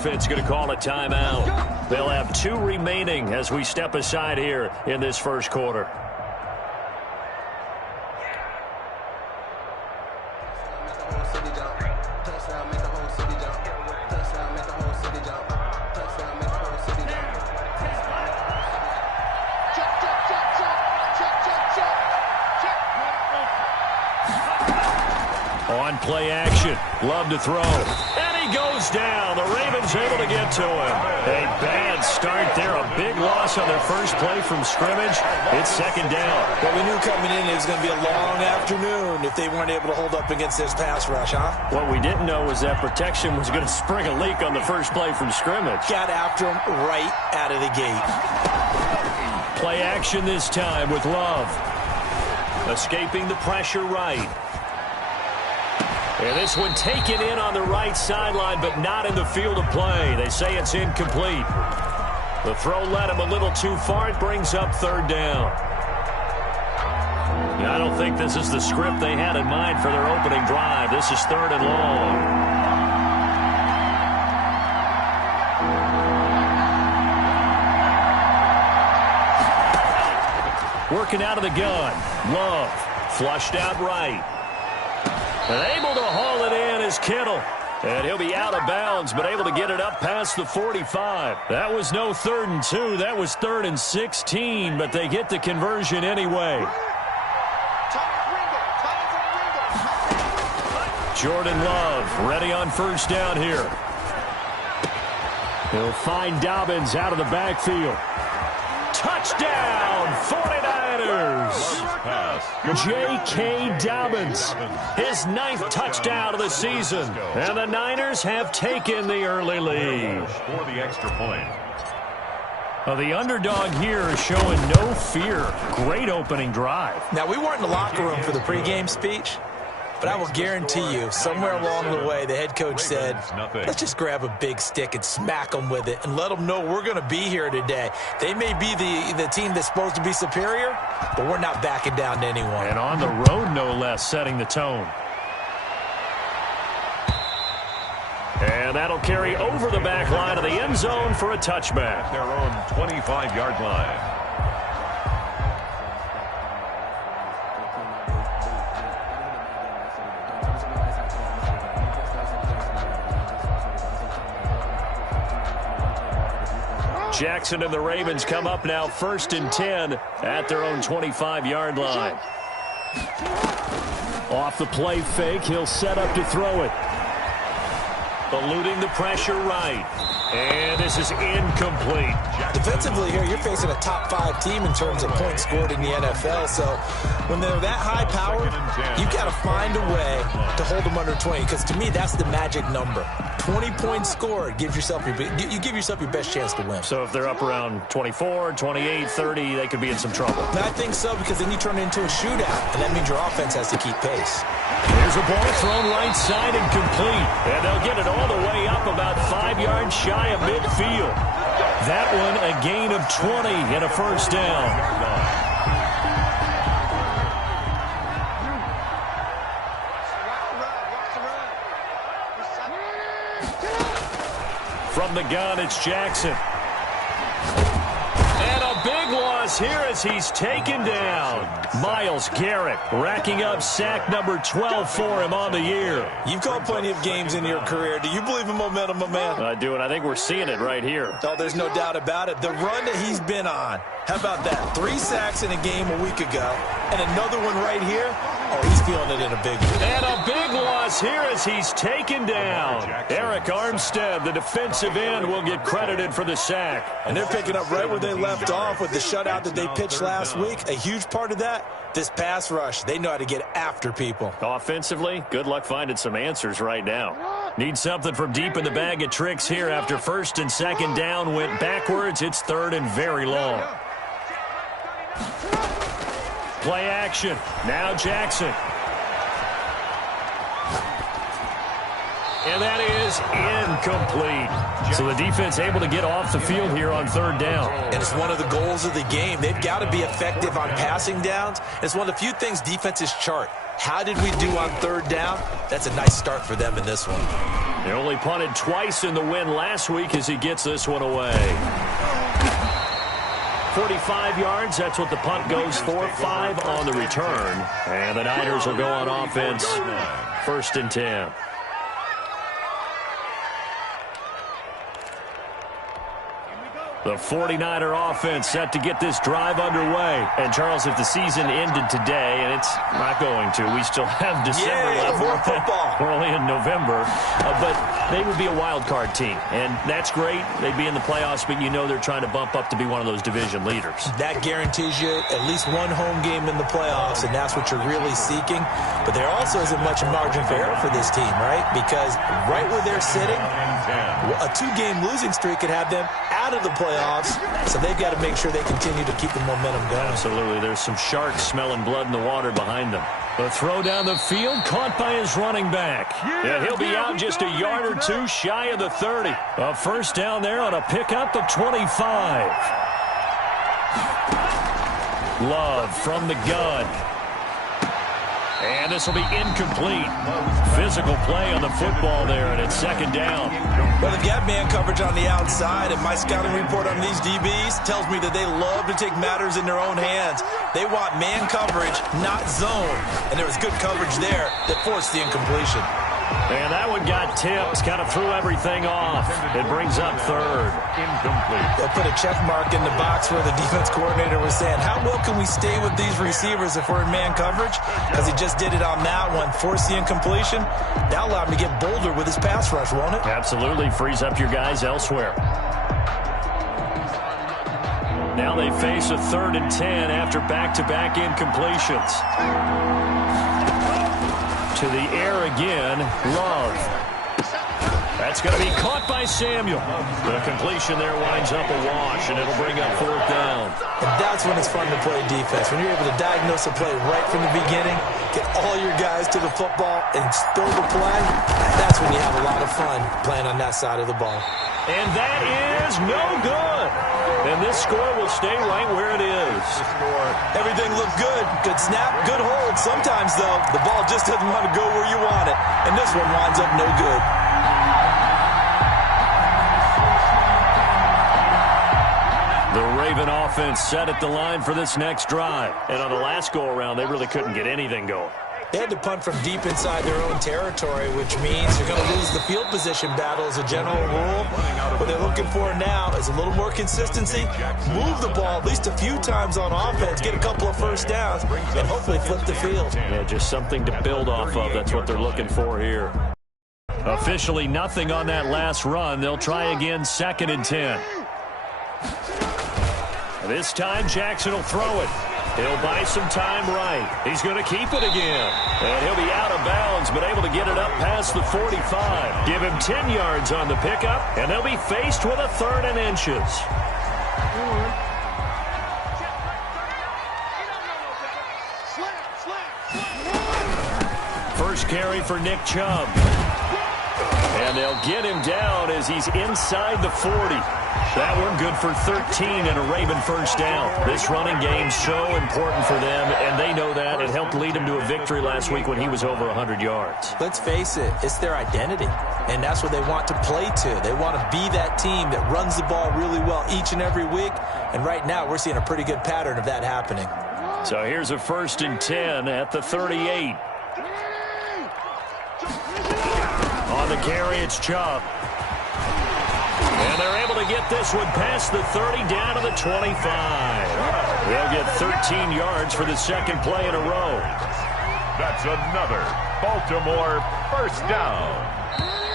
defense going to call a timeout. They'll have 2 remaining as we step aside here in this first quarter. On play action, Love to throw, and he goes down. The Ravens able to get to him. A bad start there, a big loss on their first play from scrimmage. It's second down. Well, we knew coming in it was going to be a long afternoon if they weren't able to hold up against this pass rush, huh? What we didn't know was that protection was going to spring a leak on the first play from scrimmage. Got after him right out of the gate. Play action this time with Love. Escaping the pressure right. And this one taken in on the right sideline, but not in the field of play. They say it's incomplete. The throw led him a little too far. It brings up third down. I don't think this is the script they had in mind for their opening drive. This is third and long. Working out of the gun. Love. Flushed out right. And able to haul it in is Kittle. And he'll be out of bounds, but able to get it up past the 45. That was no 3rd and 2. That was 3rd and 16, but they get the conversion anyway. Jordan Love ready on first down here. He'll find Dobbins out of the backfield. Touchdown, 49ers. J.K. Dobbins, his 9th touchdown of the season. And the Niners have taken the early lead. For the extra point. Well, the underdog here is showing no fear. Great opening drive. Now, we weren't in the locker room for the pregame speech, but I will guarantee you, somewhere along the way, the head coach said, let's just grab a big stick and smack them with it and let them know we're going to be here today. They may be the team that's supposed to be superior, but we're not backing down to anyone. And on the road, no less, setting the tone. And that'll carry over the back line of the end zone for a touchback. Their own 25-yard line. Jackson and the Ravens come up now 1st and 10 at their own 25-yard line. Off the play fake, he'll set up to throw it. Eluding the pressure right. And this is incomplete. Defensively here, you're facing a top-5 team in terms of points scored in the NFL. So when they're that high-powered, you've got to find a way to hold them under 20. Because to me, that's the magic number. 20 points scored gives yourself you give yourself your best chance to win. So if they're up around 24, 28, 30, they could be in some trouble. And I think so, because then you turn it into a shootout, and that means your offense has to keep pace. Here's a ball thrown right side and complete. And they'll get it all the way up about 5 yards shy of midfield. That one a gain of 20 and a first down. From the gun, it's Jackson. And a big loss here as he's taken down. Myles Garrett racking up sack number 12 for him on the year. You've called plenty of games in your career. Do you believe in momentum, my man? I do, and I think we're seeing it right here. Oh, there's no doubt about it. The run that he's been on. How about that? 3 sacks in a game a week ago, and another one right here. Oh, he's feeling it in a big way. And a big loss here as he's taken down. Eric Armstead, the defensive end, will get credited for the sack. And they're picking up right where they left off with the shutout that they pitched last week. A huge part of that, this pass rush. They know how to get after people. Offensively, good luck finding some answers right now. Need something from deep in the bag of tricks here after 1st and 2nd down went backwards. It's 3rd and very long. Play action. Now Jackson. And that is incomplete. So the defense able to get off the field here on 3rd down. And it's one of the goals of the game. They've got to be effective on passing downs. It's one of the few things defenses chart. How did we do on 3rd down? That's a nice start for them in this one. He only punted twice in the win last week as he gets this one away. 45 yards, that's what the punt goes for. 5 on the return. And the Niners will go on offense. 1st and 10. The 49er offense set to get this drive underway. And, Charles, if the season ended today, and it's not going to, we still have December left. More football. We're only in November. But they would be a wild card team. And that's great. They'd be in the playoffs, but you know they're trying to bump up to be one of those division leaders. That guarantees you at least one home game in the playoffs, and that's what you're really seeking. But there also isn't much margin for error for this team, right? Because right where they're sitting, a 2-game losing streak could have them out of the playoffs, so they've got to make sure they continue to keep the momentum going. Absolutely. There's some sharks smelling blood in the water behind them. The throw down the field, caught by his running back. Yeah, he'll be out just a yard or two shy of the 30. A first down there on a pickup of 25. Love from the gun. And this will be incomplete. Physical play on the football there, and it's 2nd down. Well, they've got man coverage on the outside, and my scouting report on these DBs tells me that they love to take matters in their own hands. They want man coverage, not zone. And there was good coverage there that forced the incompletion. And that one got tipped, kind of threw everything off. It brings up 3rd. Incomplete. They'll put a check mark in the box where the defense coordinator was saying, how well can we stay with these receivers if we're in man coverage? Because he just did it on that one, forced the incompletion. That'll allow him to get bolder with his pass rush, won't it? Absolutely, frees up your guys elsewhere. Now they face a 3rd and 10 after back-to-back incompletions. To the air again, Love. That's going to be caught by Samuel. The completion there winds up a wash, and it'll bring up 4th down. And that's when it's fun to play defense. When you're able to diagnose a play right from the beginning, get all your guys to the football, and throw the play, that's when you have a lot of fun playing on that side of the ball. And that is no good. And this score will stay right where it is. Everything looked good. Good snap, good hold. Sometimes, though, the ball just doesn't want to go where you want it. And this one winds up no good. The Raven offense set at the line for this next drive. And on the last go-around, they really couldn't get anything going. They had to punt from deep inside their own territory, which means you're going to lose the field position battle as a general rule. What they're looking for now is a little more consistency, move the ball at least a few times on offense, get a couple of first downs, and hopefully flip the field. Yeah, just something to build off of. That's what they're looking for here. Officially nothing on that last run. They'll try again, 2nd and 10. This time Jackson will throw it. He'll buy some time right. He's going to keep it again. And he'll be out of bounds, but able to get it up past the 45. Give him 10 yards on the pickup, and they'll be faced with a 3rd and inches. First carry for Nick Chubb. And they'll get him down as he's inside the 40. That one good for 13 and a Raven first down. This running game's so important for them, and they know that. It helped lead him to a victory last week when he was over 100 yards. Let's face it, it's their identity, and that's what they want to play to. They want to be that team that runs the ball really well each and every week, and right now we're seeing a pretty good pattern of that happening. So here's a 1st and 10 at the 38. On the carry, it's Chubb. And they're able to get this one past the 30 down to the 25. They'll get 13 yards for the 2nd play in a row. That's another Baltimore first down.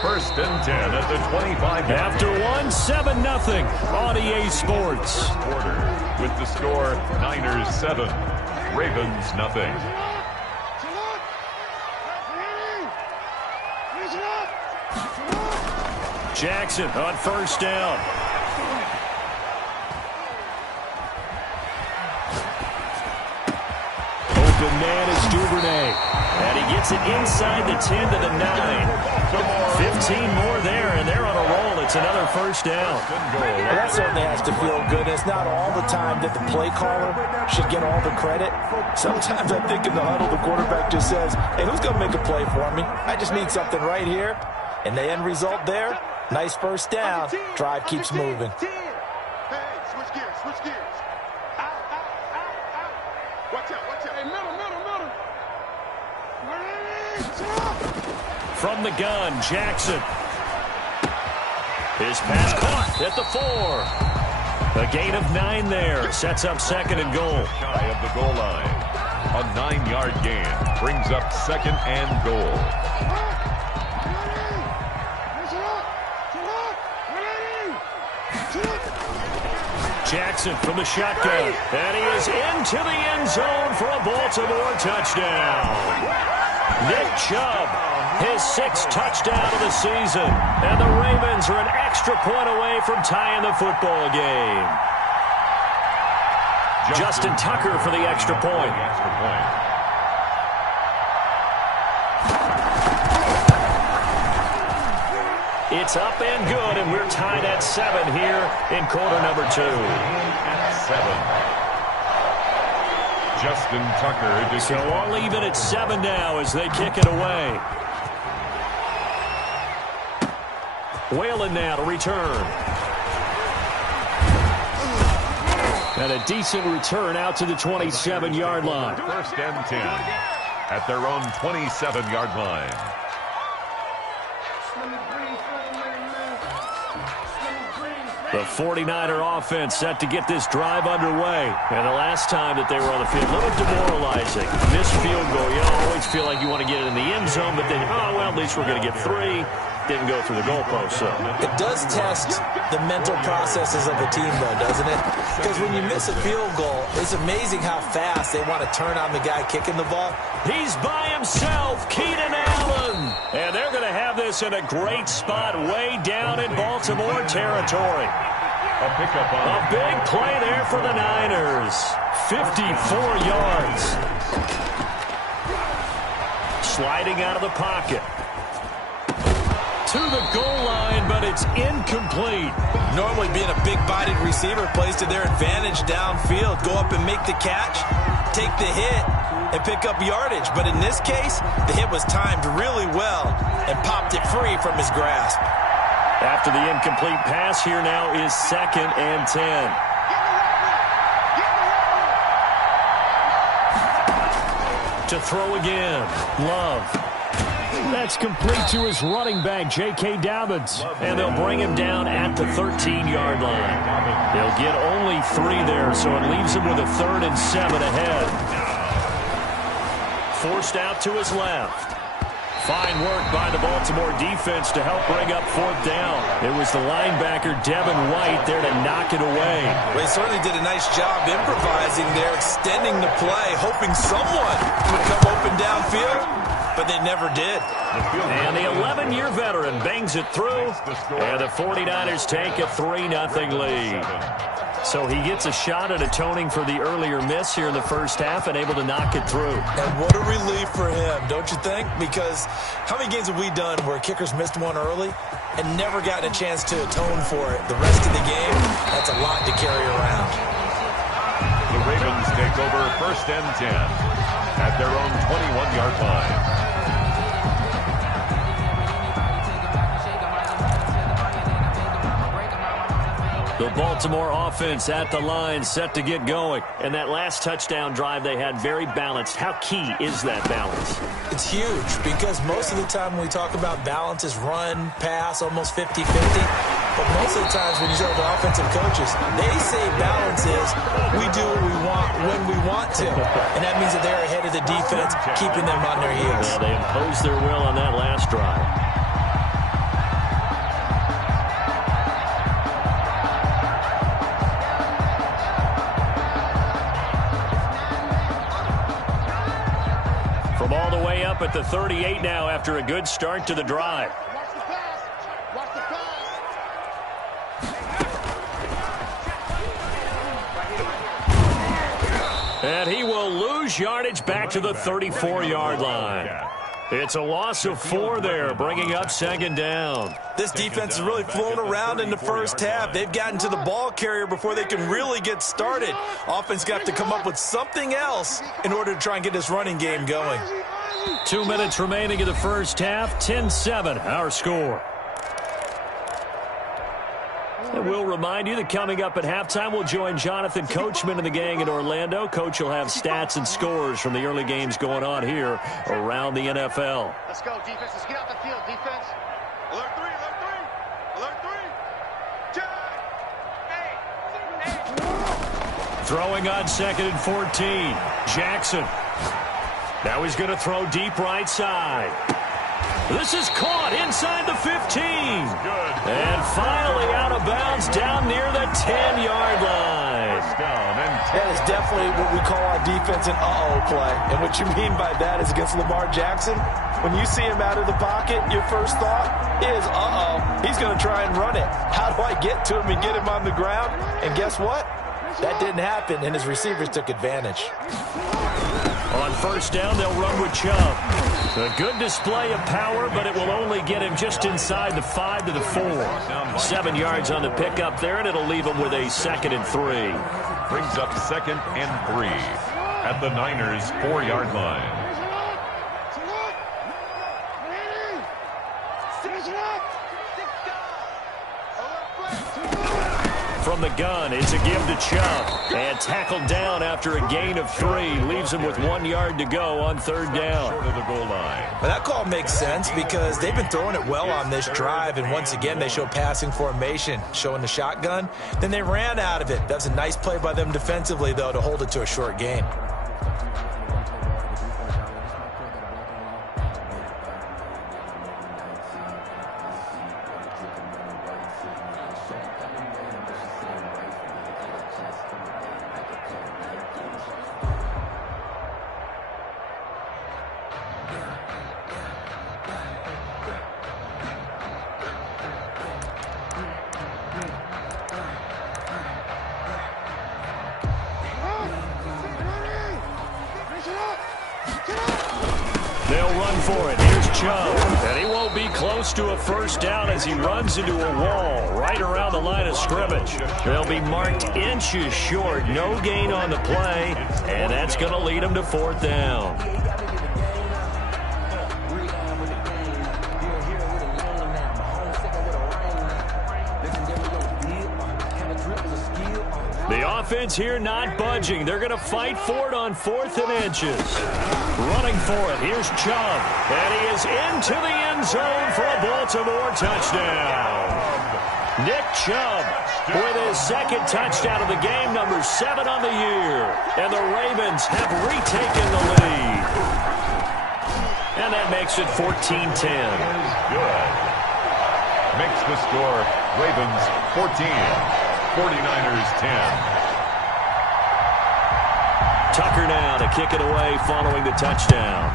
1st and 10 at the 25. After one, 7-0 on EA Sports. Quarter with the score Niners 7, Ravens nothing. Jackson on first down. Open man is Duvernay. And he gets it inside the 10 to the 9. 15 more there, and they're on a roll. It's another first down. Well, that certainly has to feel good. It's not all the time that the play caller should get all the credit. Sometimes I think in the huddle, the quarterback just says, hey, who's going to make a play for me? I just need something right here. And the end result there, nice first down. Drive keeps moving. Switch gears. Watch out. Hey, middle. From the gun, Jackson. His pass caught at the 4. A gain of 9 there. Sets up 2nd and goal. Shy of the goal line. A 9-yard gain brings up 2nd and goal. Jackson from the shotgun. And he is into the end zone for a Baltimore touchdown. Nick Chubb, his 6th touchdown of the season. And the Ravens are an extra point away from tying the football game. Justin Tucker for the extra point. It's up and good, and we're tied at 7 here in quarter number 2. At 7. Justin Tucker. So all even at 7 now as they kick it away. Whalen now to return. And a decent return out to the 27-yard line. 1st and 10 at their own 27-yard line. The 49er offense set to get this drive underway. And the last time that they were on the field, a little demoralizing. Missed field goal. You always feel like you want to get it in the end zone, but then, well, at least we're going to get 3. Didn't go through the goalpost, so. It does test the mental processes of a team, though, doesn't it? Because when you miss a field goal, it's amazing how fast they want to turn on the guy kicking the ball. He's by himself, Keenan Allen. And they're going to have this in a great spot way down in Baltimore territory. A pickup on a big play there for the Niners. 54 yards. Sliding out of the pocket. To the goal line, but it's incomplete. Normally being a big-bodied receiver plays to their advantage downfield. Go up and make the catch, take the hit, and pick up yardage. But in this case, the hit was timed really well and popped it free from his grasp. After the incomplete pass, here now is 2nd and 10. To throw again, Love. That's complete to his running back, J.K. Dobbins. And they'll bring him down at the 13-yard line. They'll get only 3 there, so it leaves him with a 3rd and 7 ahead. Forced out to his left. Fine work by the Baltimore defense to help bring up 4th down. It was the linebacker, Devin White, there to knock it away. Well, he certainly did a nice job improvising there, extending the play, hoping someone would come open downfield. But they never did. And the 11-year veteran bangs it through. And the 49ers take a 3-0 lead. So he gets a shot at atoning for the earlier miss here in the first half and able to knock it through. And what a relief for him, don't you think? Because how many games have we done where kickers missed one early and never gotten a chance to atone for it the rest of the game? That's a lot to carry around. The Ravens take over 1st and 10 at their own 21-yard line. The Baltimore offense at the line, set to get going. And that last touchdown drive they had very balanced. How key is that balance? It's huge because most of the time when we talk about balance is run, pass, almost 50-50. But most of the times when you talk to offensive coaches, they say balance is we do what we want when we want to. And that means that they're ahead of the defense, keeping them on their heels. Yeah, they imposed their will on that last drive. From all the way up at the 38 now after a good start to the drive. Watch the pass. Watch the pass. And he will lose yardage back to the 34-yard line. It's a loss of 4 there, bringing up 2nd down. This defense has really flown around in the first half. They've gotten to the ball carrier before they can really get started. Offense got to come up with something else in order to try and get this running game going. 2 minutes remaining in the first half. 10-7, our score. And we'll remind you that coming up at halftime, we'll join Jonathan Coachman and the gang in Orlando. Coach will have stats and scores from the early games going on here around the NFL. Let's go, defense. Let's get out the field, defense. Alert 3, alert 3. Alert 3. Jack. Throwing on 2nd and 14. Jackson. Now he's going to throw deep right side. This is caught inside the 15. And finally out of bounds down near the 10-yard line. That is definitely what we call our defense an uh-oh play. And what you mean by that is against Lamar Jackson, when you see him out of the pocket, your first thought is, uh-oh, he's going to try and run it. How do I get to him and get him on the ground? And guess what? That didn't happen, and his receivers took advantage. On first down, they'll run with Chubb. A good display of power, but it will only get him just inside the 5 to the 4. 7 yards on the pickup there, and it'll leave him with a 2nd and 3. Brings up 2nd and 3 at the Niners' 4-yard line. From the gun, it's a give to Chubb. And tackled down after a gain of 3. Leaves him with 1 yard to go on 3rd down. Short of the goal line. Well, that call makes sense because they've been throwing it well on this drive, and once again they show passing formation, showing the shotgun. Then they ran out of it. That was a nice play by them defensively, though, to hold it to a short gain. They'll run for it. Here's Chubb. And he won't be close to a first down as he runs into a wall right around the line of scrimmage. They'll be marked inches short. No gain on the play. And that's going to lead them to 4th down. The offense here not budging. They're going to fight for it on 4th and inches. Running for it. Here's Chubb. And he is into the end zone for a Baltimore touchdown. Nick Chubb with his 2nd touchdown of the game, number 7 on the year. And the Ravens have retaken the lead. And that makes it 14-10. Good. Makes the score Ravens 14. 49ers 10. Tucker now to kick it away following the touchdown.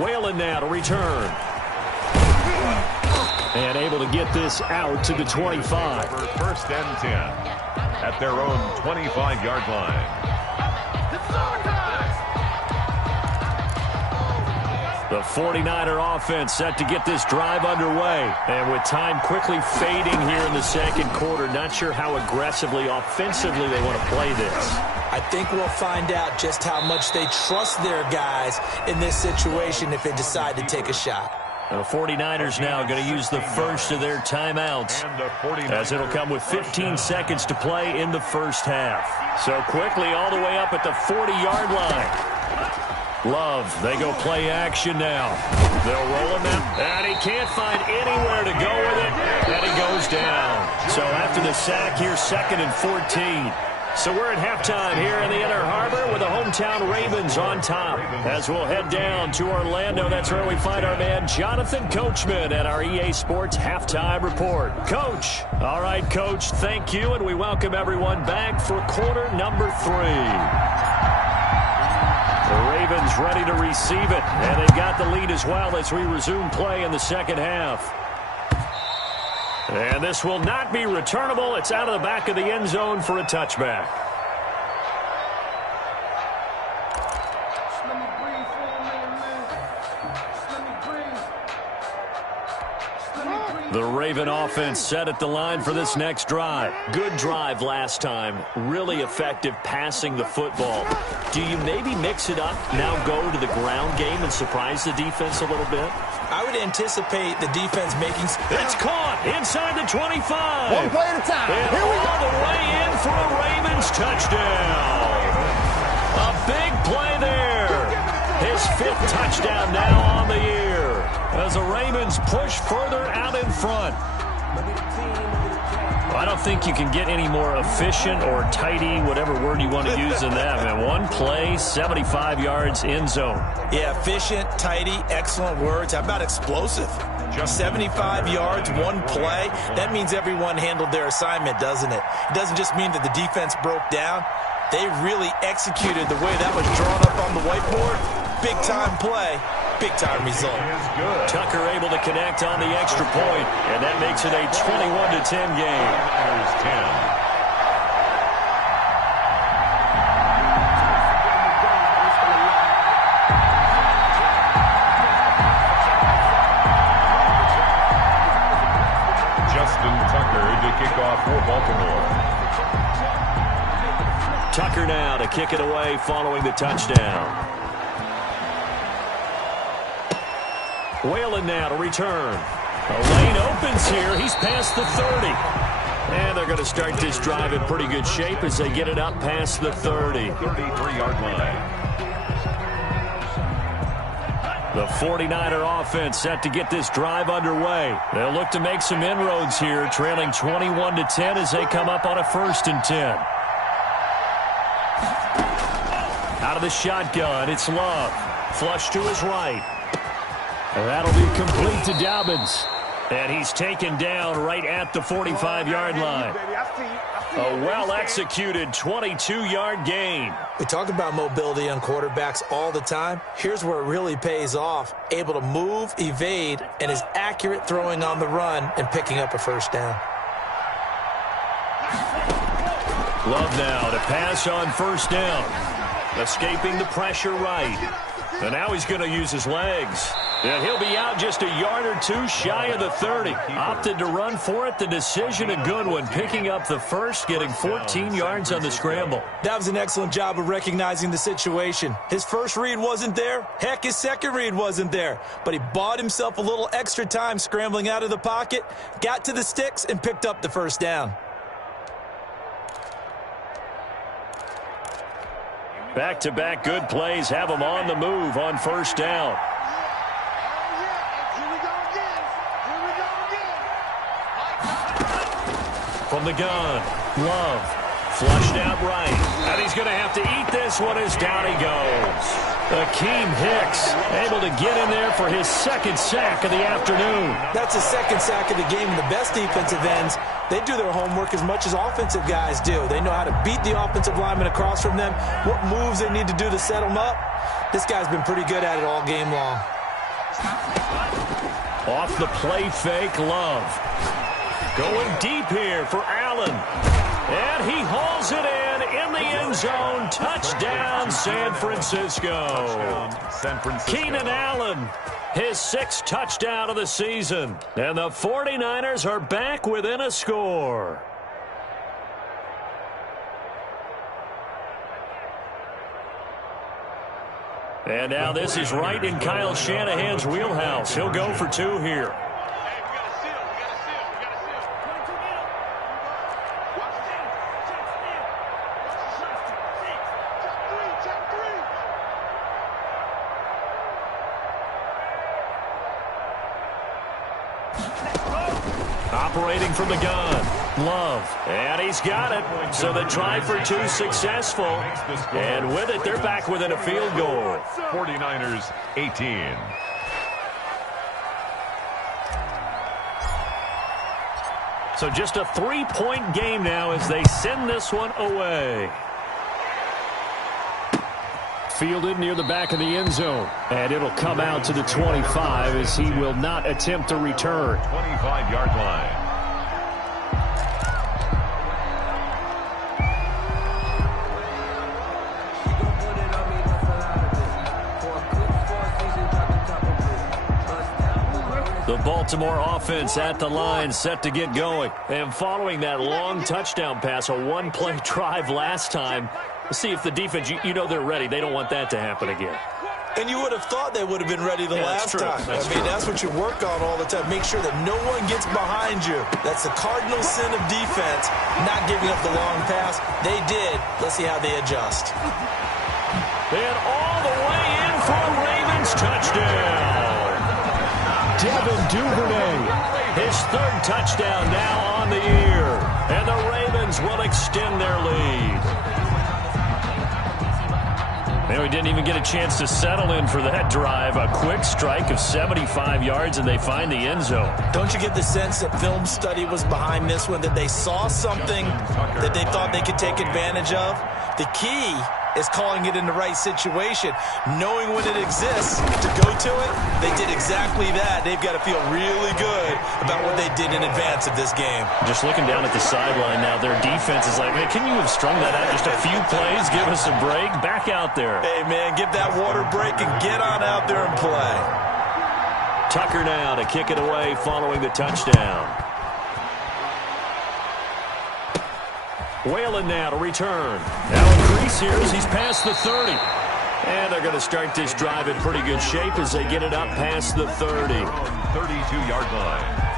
Whalen now to return. And able to get this out to the 25. 1st and 10 at their own 25-yard line. The 49er offense set to get this drive underway. And with time quickly fading here in the 2nd quarter, not sure how aggressively, offensively they want to play this. I think we'll find out just how much they trust their guys in this situation if they decide to take a shot. The 49ers now going to use the first of their timeouts, as it'll come with 15 seconds to play in the first half. So quickly all the way up at the 40-yard line. Love, they go play action now. They'll roll him out, and he can't find anywhere to go with it, and he goes down. So after the sack here, 2nd and 14. So we're at halftime here in the Inner Harbor with the hometown Ravens on top. As we'll head down to Orlando, that's where we find our man Jonathan Coachman at our EA Sports Halftime Report. Coach. All right, Coach, thank you, and we welcome everyone back for quarter number 3. The Ravens ready to receive it, and they've got the lead as well as we resume play in the 2nd half. And this will not be returnable. It's out of the back of the end zone for a touchback. The Raven offense set at the line for this next drive. Good drive last time. Really effective passing the football. Do you maybe mix it up, now go to the ground game and surprise the defense a little bit? I would anticipate the defense making... It's caught inside the 25. One play at a time. And Here we go. all the way in for a Ravens touchdown. A big play there. His 5th touchdown now on the year as the Ravens push further out in front. I don't think you can get any more efficient or tidy, whatever word you want to use in that, man. One play, 75 yards in zone. Yeah, efficient, tidy, excellent words. How about explosive? Just 75 yards, one play. That means everyone handled their assignment, doesn't it? It doesn't just mean that the defense broke down. They really executed the way that was drawn up on the whiteboard. Big-time play, big-time result. Tucker able to connect on the extra point, and that makes it a 21-10 game. Justin Tucker to kick off for Baltimore. Tucker now to kick it away following the touchdown. Whalen now to return. The lane opens here. He's past the 30. And they're going to start this drive in pretty good shape as they get it up past the 30. 33-yard line. The 49er offense set to get this drive underway. They'll look to make some inroads here, trailing 21-10 as they come up on a 1st and 10. Out of the shotgun, it's Love. Flush to his right. And that'll be complete to Dobbins. And he's taken down right at the 45-yard line. A well-executed 22-yard gain. We talk about mobility on quarterbacks all the time. Here's where it really pays off. Able to move, evade, and is accurate throwing on the run and picking up a 1st down. Love now to pass on 1st down. Escaping the pressure right. And now he's going to use his legs. And he'll be out just a yard or two shy of the 30. Opted to run for it. The decision a good one. Picking up the 1st, getting 14 yards on the scramble. That was an excellent job of recognizing the situation. His first read wasn't there. Heck, his second read wasn't there. But he bought himself a little extra time scrambling out of the pocket, got to the sticks, and picked up the 1st down. Back-to-back good plays have him on the move on 1st down. From the gun, Love, flushed out right. And he's going to have to eat this one as down he goes. Akeem Hicks able to get in there for his 2nd sack of the afternoon. That's his 2nd sack of the game, and the best defensive ends, they do their homework as much as offensive guys do. They know how to beat the offensive lineman across from them, what moves they need to do to set them up. This guy's been pretty good at it all game long. Off the play fake, Love. Going deep here for Allen. And he hauls it in the end zone. Touchdown, San Francisco. Keenan Allen, his 6th touchdown of the season. And the 49ers are back within a score. And now this is right in Kyle Shanahan's wheelhouse. He'll go for 2 here. Operating from the gun, Love, and he's got it. So the try for 2 successful, and with it, they're back within a field goal. 49ers 18. So just a 3-point game now as they send this one away. Fielded near the back of the end zone. And it'll come out to the 25 as he will not attempt to return. 25-yard line. The Baltimore offense at the line, set to get going. And following that long touchdown pass, a one-play drive last time, let's see if the defense, you know they're ready. They don't want that to happen again. And you would have thought they would have been ready the last time. That's what you work on all the time. Make sure that no one gets behind you. That's the cardinal sin of defense, not giving up the long pass. They did. Let's see how they adjust. And all the way in for a Ravens touchdown. Devin Duvernay, his third touchdown now on the year. And the Ravens will extend their lead. We didn't even get a chance to settle in for that drive. A quick strike of 75 yards, and they find the end zone. Don't you get the sense that film study was behind this one, that they saw something that they thought they could take advantage of? The key is calling it in the right situation, knowing when it exists to go to it. They did exactly that. They've got to feel really good about what they did in advance of this game. Just looking down at the sideline now, their defense is like, man, can you have strung that out just a few plays? Give us a break. Back out there. Hey, man, give that water break and get on out there and play. Tucker now to kick it away following the touchdown. Whalen now to return. Now increase here as he's past the 30. And they're going to start this drive in pretty good shape as they get it up past the 30. 32-yard line.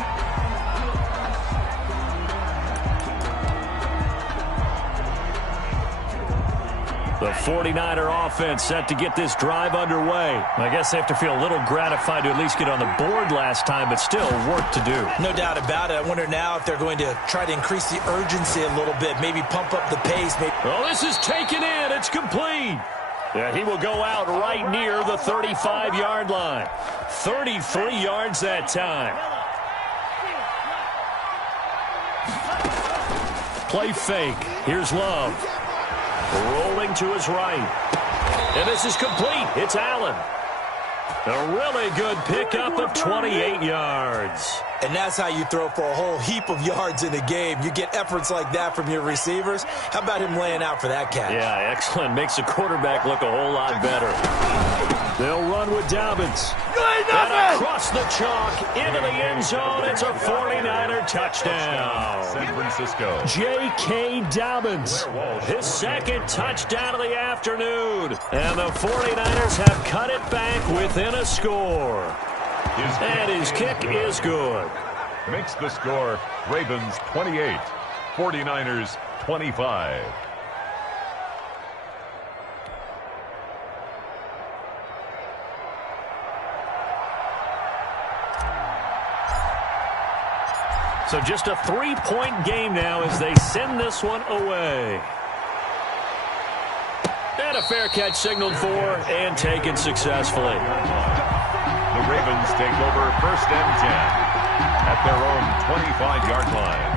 The 49er offense set to get this drive underway. I guess they have to feel a little gratified to at least get on the board last time, but still work to do. No doubt about it. I wonder now if they're going to try to increase the urgency a little bit, maybe pump up the pace. Well, this is taken in. It's complete. Yeah, he will go out right near the 35-yard line. 33 yards that time. Play fake. Here's Love. Rolling to his right. And this is complete. It's Allen. A really good pickup of 28 yards. And that's how you throw for a whole heap of yards in a game. You get efforts like that from your receivers. How about him laying out for that catch? Yeah, excellent. Makes the quarterback look a whole lot better. They'll run with Dobbins. And across the chalk, into the end zone. It's a 49er touchdown. San Francisco. J.K. Dobbins, his second touchdown of the afternoon. And the 49ers have cut it back within a score. And his kick is good. Makes the score Ravens 28, 49ers 25. So just a three-point game now as they send this one away. And a fair catch signaled for and taken successfully. The Ravens take over 1st and 10 at their own 25-yard line.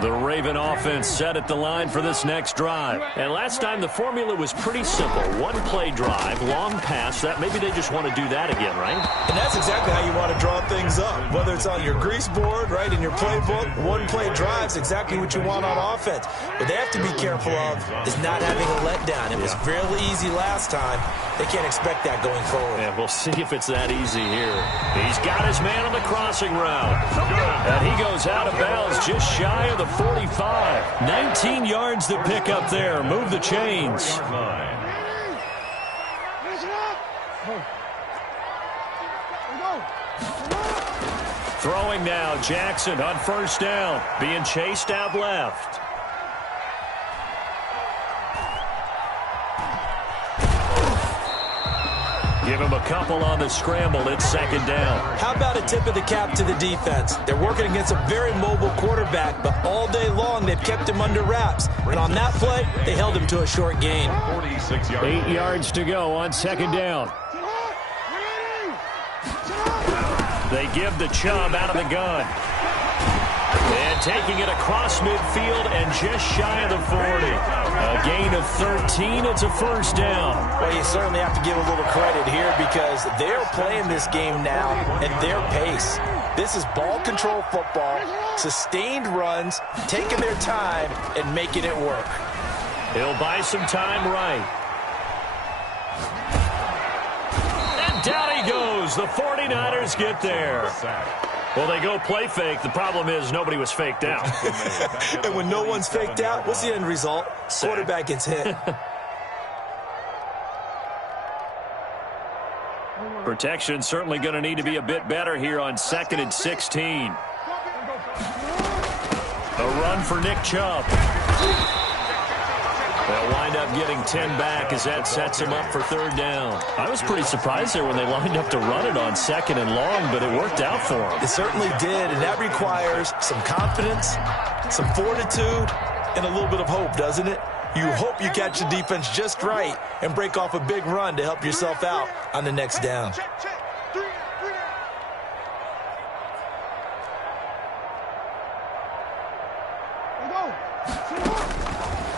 The Raven offense set at the line for this next drive. And last time the formula was pretty simple. One-play drive, long pass. That maybe they just want to do that again, right? And that's exactly how you want to draw things up. Whether it's on your grease board, right, in your playbook, one-play drive's exactly what you want on offense. What they have to be careful of is not having a letdown. It was fairly easy last time. They can't expect that going forward. Yeah, we'll see if it's that easy here. He's got his man on the crossing route. And he goes out of bounds just shy of the 45. 19 yards to pick up there. Move the chains. Throwing now, Jackson on 1st down. Being chased out left. Give him a couple on the scramble. It's 2nd down. How about a tip of the cap to the defense? They're working against a very mobile quarterback, but all day long they've kept him under wraps. And on that play, they held him to a short gain. 46 yards. 8 yards to go on 2nd down. They give the Chubb out of the gun. And taking it across midfield and just shy of the 40. A gain of 13. It's a 1st down. Well, you certainly have to give a little credit here because they're playing this game now at their pace. This is ball control football, sustained runs, taking their time and making it work. He'll buy some time right. And down he goes. The 49ers get there. Well, they go play fake. The problem is nobody was faked out. And when no one's faked out, what's the end result? Quarterback gets hit. Protection certainly going to need to be a bit better here on 2nd and 16. A run for Nick Chubb. They'll wind up getting 10 back as that sets him up for 3rd down. I was pretty surprised there when they lined up to run it on 2nd and long, but it worked out for them. It certainly did, and that requires some confidence, some fortitude, and a little bit of hope, doesn't it? You hope you catch the defense just right and break off a big run to help yourself out on the next down.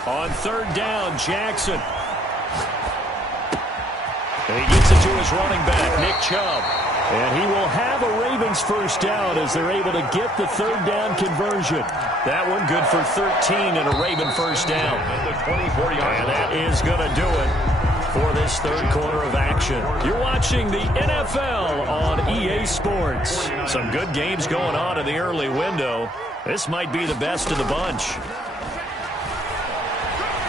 On 3rd down, Jackson. And he gets it to his running back, Nick Chubb. And he will have a Ravens 1st down as they're able to get the 3rd down conversion. That one good for 13 and a Raven 1st down. And that is going to do it for this 3rd quarter of action. You're watching the NFL on EA Sports. Some good games going on in the early window. This might be the best of the bunch.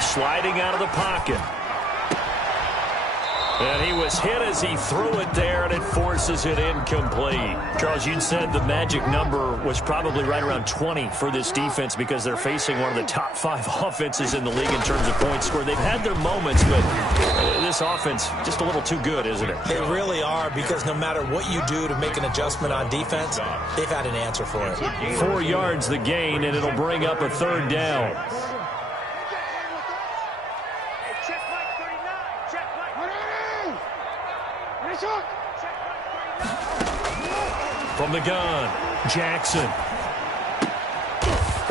Sliding out of the pocket. And he was hit as he threw it there, and it forces it incomplete. Charles, you'd said the magic number was probably right around 20 for this defense because they're facing one of the top 5 offenses in the league in terms of points scored. They've had their moments, but this offense just a little too good, isn't it? They really are, because no matter what you do to make an adjustment on defense, they've had an answer for it. 4 yards the gain, and it'll bring up a 3rd down. From the gun, Jackson.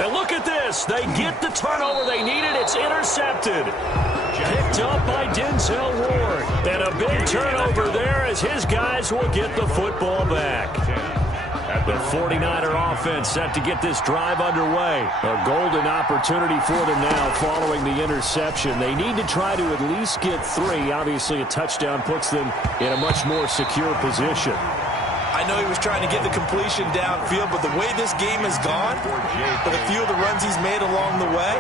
And look at this. They get the turnover they needed. It's intercepted. Picked up by Denzel Ward. And a big turnover there as his guys will get the football back. The 49er offense set to get this drive underway. A golden opportunity for them now following the interception. They need to try to at least get 3. Obviously, a touchdown puts them in a much more secure position. I know he was trying to get the completion downfield, but the way this game has gone, with a few of the runs he's made along the way,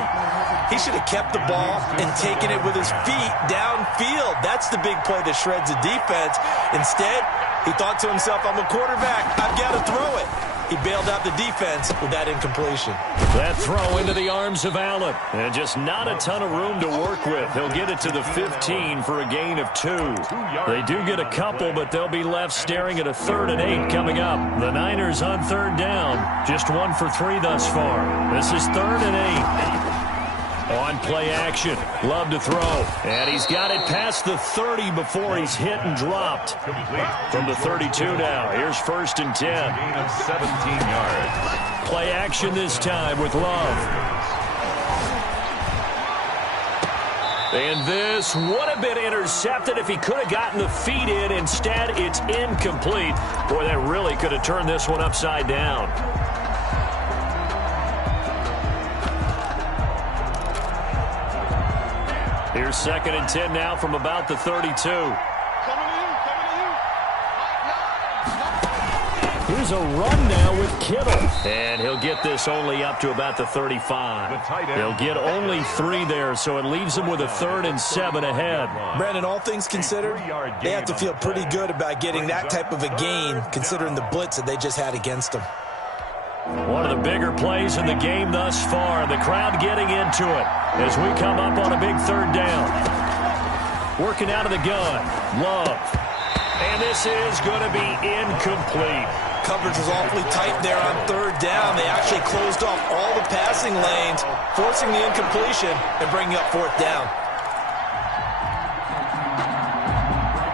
he should have kept the ball and taken it with his feet downfield. That's the big play that shreds the defense. Instead, he thought to himself, I'm a quarterback, I've got to throw it. He bailed out the defense with that incompletion. That throw into the arms of Allen. And just not a ton of room to work with. He'll get it to the 15 for a gain of 2. They do get a couple, but they'll be left staring at a 3rd and 8 coming up. The Niners on 3rd down. Just 1 for 3 thus far. This is 3rd and 8. On play action. Love to throw. And he's got it past the 30 before he's hit and dropped. From the 32 now. Here's 1st and 10. Gain of 17 yards. Play action this time with Love. And this would have been intercepted if he could have gotten the feet in. Instead, it's incomplete. Boy, that really could have turned this one upside down. Here's 2nd and 10 now from about the 32. Here's a run now with Kittle. And he'll get this only up to about the 35. They'll get only 3 there, so it leaves them with a 3rd and 7 ahead. Brandon, all things considered, they have to feel pretty good about getting that type of a gain, considering the blitz that they just had against them. One of the bigger plays in the game thus far. The crowd getting into it as we come up on a big 3rd down. Working out of the gun. Love. And this is going to be incomplete. Coverage was awfully tight there on 3rd down. They actually closed off all the passing lanes, forcing the incompletion and bringing up 4th down.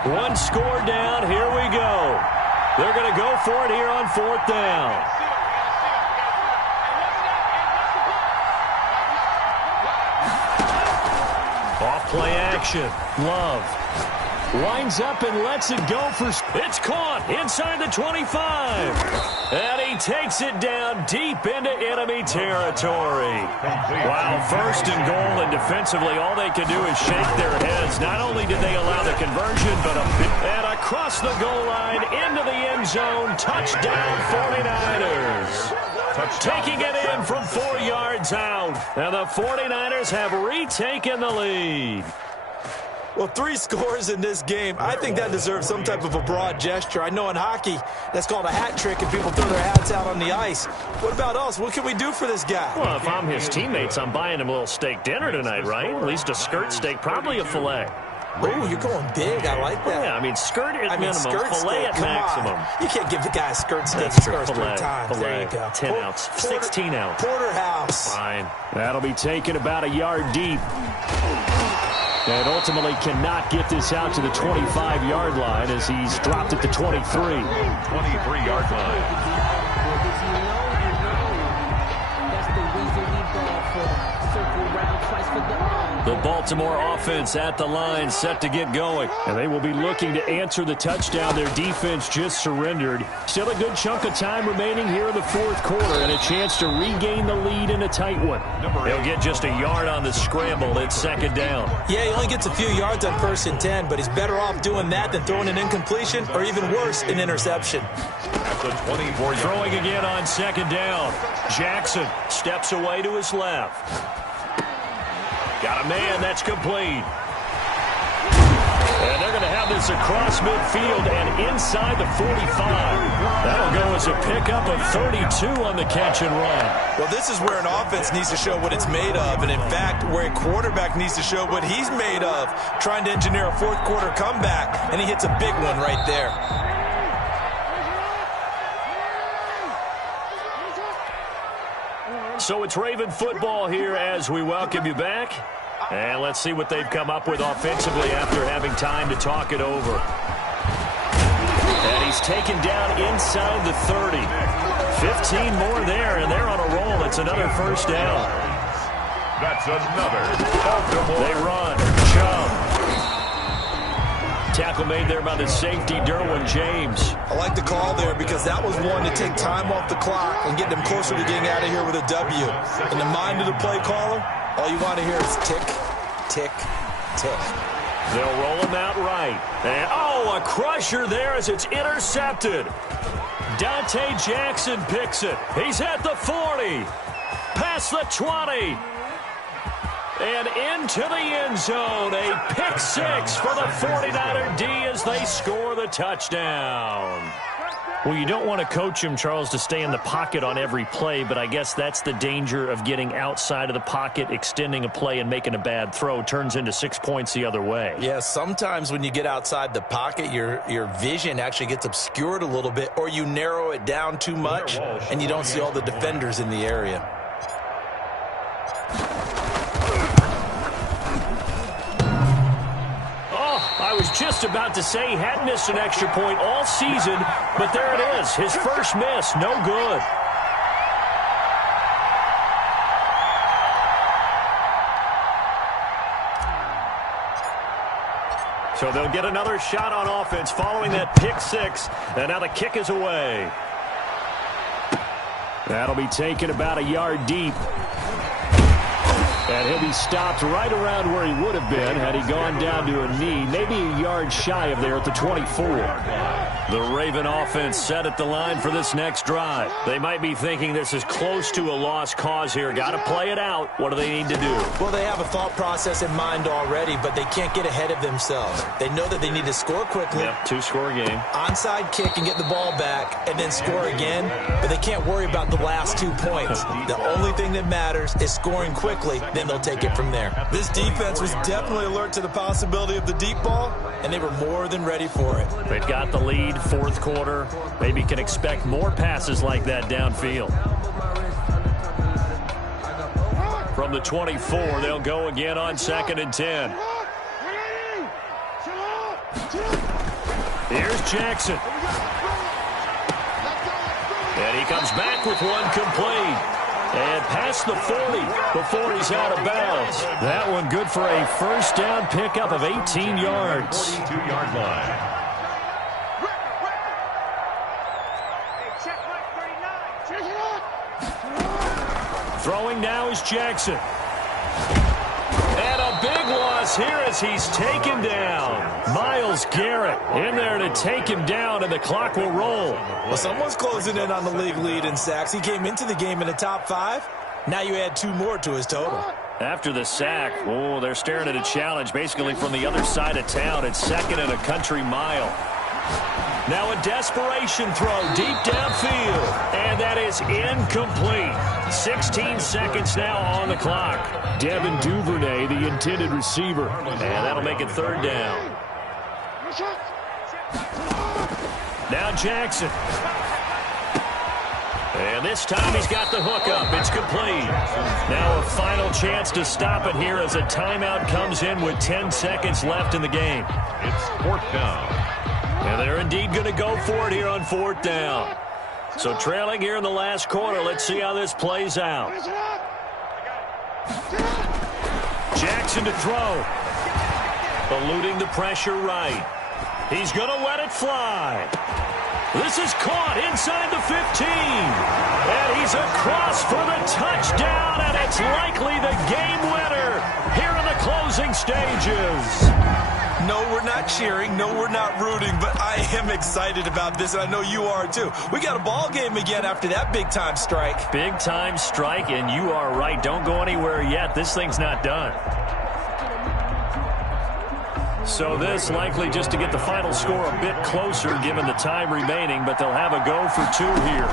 1 score down. Here we go. They're going to go for it here on 4th down. Off play action. Love. Lines up and lets it go for... It's caught inside the 25. And he takes it down deep into enemy territory. Wow, first and goal, and defensively all they can do is shake their heads. Not only did they allow the conversion, but across the goal line into the end zone. Touchdown 49ers. Taking it in from 4 yards out. And the 49ers have retaken the lead. Well, 3 scores in this game. I think that deserves some type of a broad gesture. I know in hockey, that's called a hat trick, and people throw their hats out on the ice. What about us? What can we do for this guy? Well, if I'm his teammates, I'm buying him a little steak dinner tonight, right? At least a skirt steak, probably a filet. Oh, you're going big. I like that. Yeah, I mean, skirt at minimum, skirt filet steak, at maximum. On. You can't give the guy a skirt steak That's the first 3 times. Filet, there you go. 10 ounce, 16 ounce. Porterhouse. Fine. That'll be taken about a yard deep. And ultimately cannot get this out to the 25-yard line as he's dropped at the 23. 23-yard line. The Baltimore offense at the line, set to get going. And they will be looking to answer the touchdown. Their defense just surrendered. Still a good chunk of time remaining here in the 4th quarter and a chance to regain the lead in a tight one. They'll get just a yard on the scramble. It's 2nd down. Yeah, he only gets a few yards on 1st and 10, but he's better off doing that than throwing an incompletion or even worse, an interception. At the 24. Throwing again on 2nd down. Jackson steps away to his left. Got a man, that's complete. And they're going to have this across midfield and inside the 45. That'll go as a pickup of 32 on the catch and run. Well, this is where an offense needs to show what it's made of, and in fact, where a quarterback needs to show what he's made of, trying to engineer a 4th quarter comeback, and he hits a big one right there. So it's Raven football here as we welcome you back. And let's see what they've come up with offensively after having time to talk it over. And he's taken down inside the 30. 15 more there, and they're on a roll. It's another 1st down. That's another Baltimore. They run. Chubb. Tackle made there by the safety, Derwin James. I like the call there because that was one to take time off the clock and get them closer to getting out of here with a W. In the mind of the play caller, all you want to hear is tick, tick, tick. They'll roll him out right. And, a crusher there as it's intercepted. Dante Jackson picks it. He's at the 40. Past the 20. And into the end zone. A pick 6 for the 49er D as they score the touchdown. Well, you don't want to coach him, Charles, to stay in the pocket on every play, but I guess that's the danger of getting outside of the pocket, extending a play, and making a bad throw. Turns into 6 points the other way. Yeah, sometimes when you get outside the pocket, your vision actually gets obscured a little bit, or you narrow it down too much, and you don't see all the defenders in the area. I was just about to say he hadn't missed an extra point all season, but there it is. His first miss, no good. So they'll get another shot on offense following that pick 6, and now the kick is away. That'll be taken about a yard deep. And he'll be stopped right around where he would have been had he gone down to a knee, maybe a yard shy of there at the 24. The Raven offense set at the line for this next drive. They might be thinking this is close to a lost cause here. Got to play it out. What do they need to do? Well, they have a thought process in mind already, but they can't get ahead of themselves. They know that they need to score quickly. Yep, 2-score game. Onside kick and get the ball back and then score again, but they can't worry about the last 2 points. The only thing that matters is scoring quickly, then they'll take it from there. This defense was definitely alert to the possibility of the deep ball, and they were more than ready for it. They've got the lead, 4th quarter. Maybe can expect more passes like that downfield. From the 24, they'll go again on 2nd and 10. Here's Jackson. And he comes back with one complete. And past the 40 before he's out of bounds. That one good for a first down pickup of 18 yards. 42-yard line. Throwing now is Jackson. And a big loss here as he's taken down. Myles Garrett in there to take him down, and the clock will roll. Well, someone's closing in on the league lead in sacks. He came into the game in the top 5. Now you add 2 more to his total. After the sack, they're staring at a challenge basically from the other side of town. It's second and a country mile. Now a desperation throw deep downfield, and that is incomplete. 16 seconds now on the clock. Devin Duvernay, the intended receiver, and that'll make it third down. Now Jackson. And this time he's got the hook up. It's complete. Now a final chance to stop it here as a timeout comes in with 10 seconds left in the game. It's fourth down. And they're indeed going to go for it here on fourth down. So trailing here in the last quarter. Let's see how this plays out. Jackson to throw. Eluding the pressure right. He's going to let it fly. This is caught inside the 15. And he's across for the touchdown, and it's likely the game winner here in the closing stages. No, we're not cheering. No, we're not rooting, but I am excited about this, and I know you are too. We got a ball game again after that big-time strike. Big-time strike, and you are right. Don't go anywhere yet. This thing's not done. So this likely just to get the final score a bit closer given the time remaining, but they'll have a go for 2 here.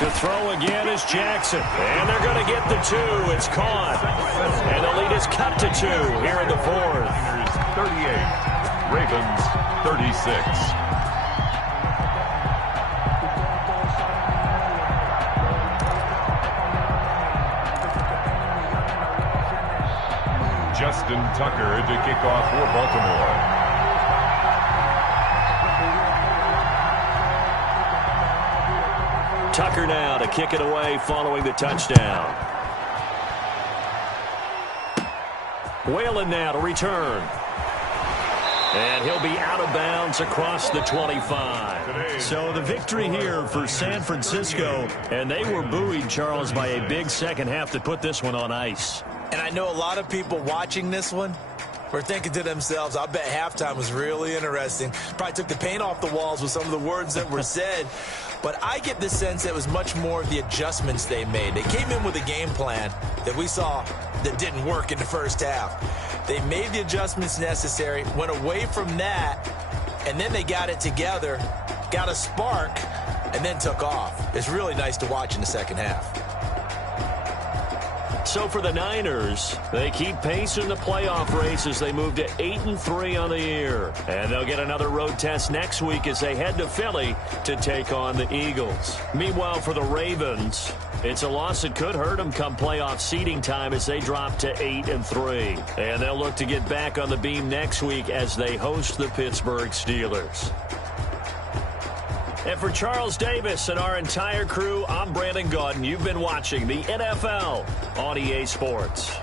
To throw again is Jackson, and they're going to get the 2. It's caught, and the lead is cut to 2 here in the fourth. 38, Ravens 36. Justin Tucker to kick off for Baltimore. Tucker now to kick it away following the touchdown. Whalen now to return. And he'll be out of bounds across the 25. So the victory here for San Francisco. And they were buoyed, Charles, by a big second half to put this one on ice. And I know a lot of people watching this one were thinking to themselves, I bet halftime was really interesting. Probably took the paint off the walls with some of the words that were said. But I get the sense it was much more of the adjustments they made. They came in with a game plan that we saw that didn't work in the first half. They made the adjustments necessary, went away from that, and then they got it together, got a spark, and then took off. It's really nice to watch in the second half. So for the Niners, they keep pace in the playoff race as they move to 8-3 on the year. And they'll get another road test next week as they head to Philly to take on the Eagles. Meanwhile, for the Ravens, it's a loss that could hurt them come playoff seeding time as they drop to 8-3. And they'll look to get back on the beam next week as they host the Pittsburgh Steelers. And for Charles Davis and our entire crew, I'm Brandon Gaudin. You've been watching the NFL on EA Sports.